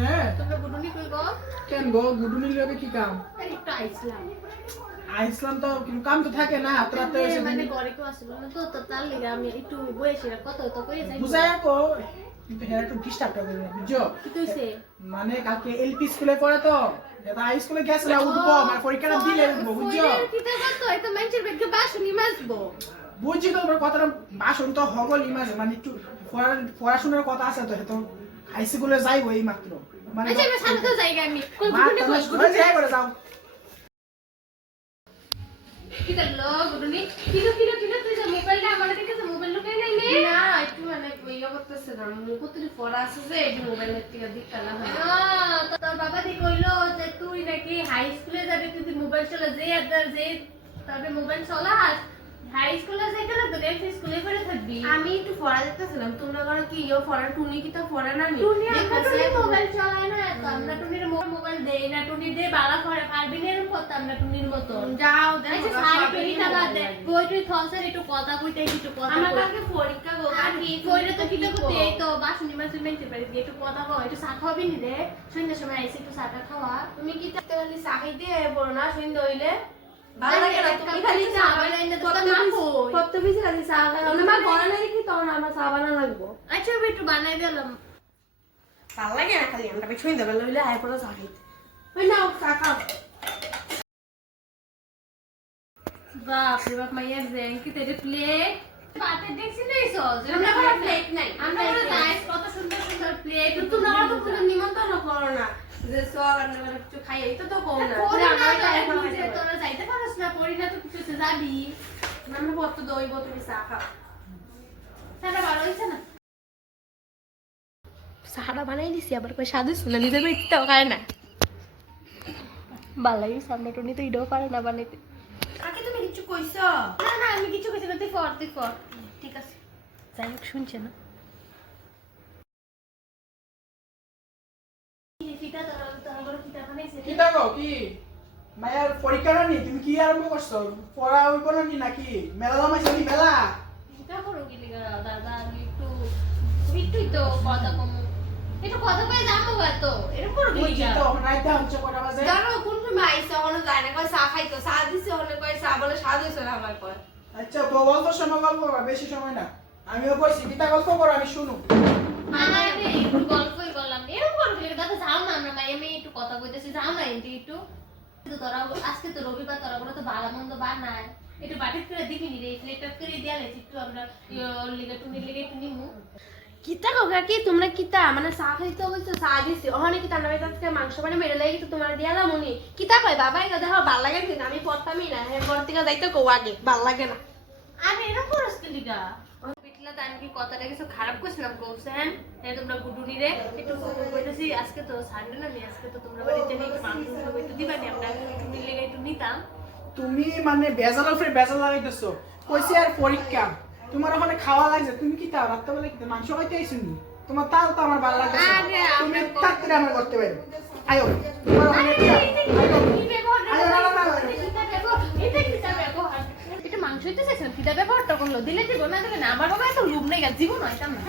হ্যাঁ তোমরা গুডুনি কই গো কেন গো গুডুনির লগে কি কাম একটু আইছিলাম আইসলাম তো কিন্তু কাম তো থাকে না রাতে এসে মানে ঘরে কেউ আসলো না তো তার লিগে আমি একটু বসে কত তো কই যাই বুঝাই কো কিন্তু হেরা একটু ডিস্টার্ব করে না বুঝছো কি কইছে মানে কালকে এলপি স্কুলে পড়ে তো এটা হাই স্কুলে গেছে না উঠবো মানে পরীক্ষাটা দিলে উঠবো বুঝছো কি তো কত এটা মেঞ্চের বেগে বাসুনি মাসবো বুঝছি তো তোমার কথাটা বাসন তো হগল ইমাজ মানে একটু পড়াশোনার কথা আছে তো তো হাই স্কুলে যাইবো এই মাত্র মানে আচ্ছা আমি সামনে তো যাই আমি কোন গুডুনি কই গুডুনি যাই করে যাও কি করলো গুডুনি কিলো তুই যে মোবাইলটা আমার কাছে মোবাইল লুকাই নাই নে না একটু মানে ইয়া করতেছে না মুকুতরি পড়া আছে যে এই মোবাইলের থেকে দিকটা না হয় তো তোর বাবা দি কইলো যে তুই নাকি হাই স্কুলে যাবি তুই মোবাইল চলা যে আদার যে তবে মোবাইল চলাস হাই স্কুলে যাইতে না তো নেক্সট স্কুলে পড়ে থাকবি আমি একটু পড়া দেখতেছিলাম তোমরা করো কি ইও পড়া টুনি কি তো পড়া না নি টুনি মোবাইল চালায় না তো আমরা টুনির মোবাইল দেই না টুনি দে বালা করে পারবি না এরকম করতে আমরা টুনির মতো যাও দেখো আচ্ছা সারি পেরিটা বাদ দে বই তুই থসের একটু কথা কইতে একটু কথা আমার কালকে পরীক্ষা গো আর কি কইরে তো কিটা করতে এই তো বাসুনি মাছ মেনতে পারি একটু কথা কও একটু চা খাওয়াবি নি রে সন্ধ্যার সময় আইসি একটু চাটা খাওয়া তুমি কি চাইতে বলি চাকরি দিয়ে বড় না সন্ধ্যা হইলে ভালো আরে লাগে না একটা তুমি খালি চা বানাই বানাই না তো তোর মা কই কত বেশি খালি চা খাও না মা ঘরে নাই কি তখন আমার চা বানানো লাগবো আচ্ছা আমি একটু বানাই দিলাম ভালো লাগে না খালি আমরা সন্ধ্যা বেলা হইলে আয় পড়া চা খাইতে ওই নাও চা খাও বাপ রে বাপ মাইয়ার জেন কি তেরে প্লেট পাতে দেখছি নাই সজ আমরা কোনো প্লেট নাই আমরা বড় নাইস কত সুন্দর সুন্দর প্লেট তোমরা তো কোনো নিমন্ত্রণ করো না যে সব আমরা কিছু খাই এই তো তো কও না তোরা যাইতে পারছ না পড়ি না তো কিছু যাবি আমরা কত দইব তুমি চা খাও সেটা ভালো হইছে না চাটা বানাই দিছি আবার কই স্বাদ হইছে না নিজের বাড়িতেও খায় না ভালোই সামনে টুনি তো ইডও পারে না বানাইতে আগে তুমি কিছু কইছো না না আমি কিছু কইছি না তুই ফর ঠিক আছে যাই হোক শুনছে না ফিটা তোরা বড় ফিটা বানাইছে কি দেখো কি মায়ের পরীক্ষাটা নি তুমি কি আরম্ভ করছো পড়া হইব না নি নাকি মেলা জমাইছো কি মেলা ফিটা করো কি লিগা দাদা আমি একটু তো কথা কম একটু কথা কই যাবো গা তো এরকম করো কি বুঝছি লিগা তো রাইতে হচ্ছে কটা বাজে জানো কোন তুমি আইছো ওখানে যায় না কই চা খাইতো চা দিছে ওখানে কই চা বলে স্বাদ হইছে না আমার কই আচ্ছা তো অল্প সময় গল্প করবা বেশি সময় না আমিও কইছি কিতা গল্প করো আমি শুনু আরে একটু গল্পই বললাম এরকম করো কি লিগা দাদা যাও না আমরা মাই আমি একটু কথা কইতেছি যাও না একটু তো তোরা আজকে তো রবিবার তোরা বলে তো ভালো মন্দ বানায় একটু বাটিত করে দেখি নি রে প্লেটটা করে দিয়ালে একটু আমরা লিগা তুমি লিগা একটু নিমু কিতা কোকা কি তোমরা কিতা মানে চা খাইতে হইছো চা দিছি ওখানে কি তার নামে আজকে মাংস বানে মেরে লাগি তো তোমার দিয়ালা মনি কিতা কই বাবা এটা দেখো ভাল লাগে কি আমি পড়তামই না হে পড়তিকা যাইতে কও আগে ভাল লাগে না আরে এরকম করছ কি লিগা পিটলা তান কি কথাটা কিছু খারাপ কইছিলাম কইছেন এই তোমরা গুডুনি রে একটু কইতেছি আজকে তো সানডে না নি আজকে তো তোমরা বাড়িতে নিয়ে একটু মাংস একটু দিবানি আমরা তুমি লিগা একটু নিতাম তুমি মানে বেজাল ফের বেজাল লাগাইতেছো কইছি আর পরীক্ষা তোমার ওখানে খাওয়া লাগছে তুমি কি তা রাতে বেলা কি মাংস খাইতে আইছিস তোমার তাল তো আমার ভালো লাগছে আরে তুমি তাড়াতাড়ি আমার করতে পারো আয়ো তোমার ওখানে কি এটা মাংস হইতে চাইছিলাম কিতা ব্যবহারটা করলো দিলে দিব না দিলে না আমার বাবা এত লুম নেই জীবন হয় না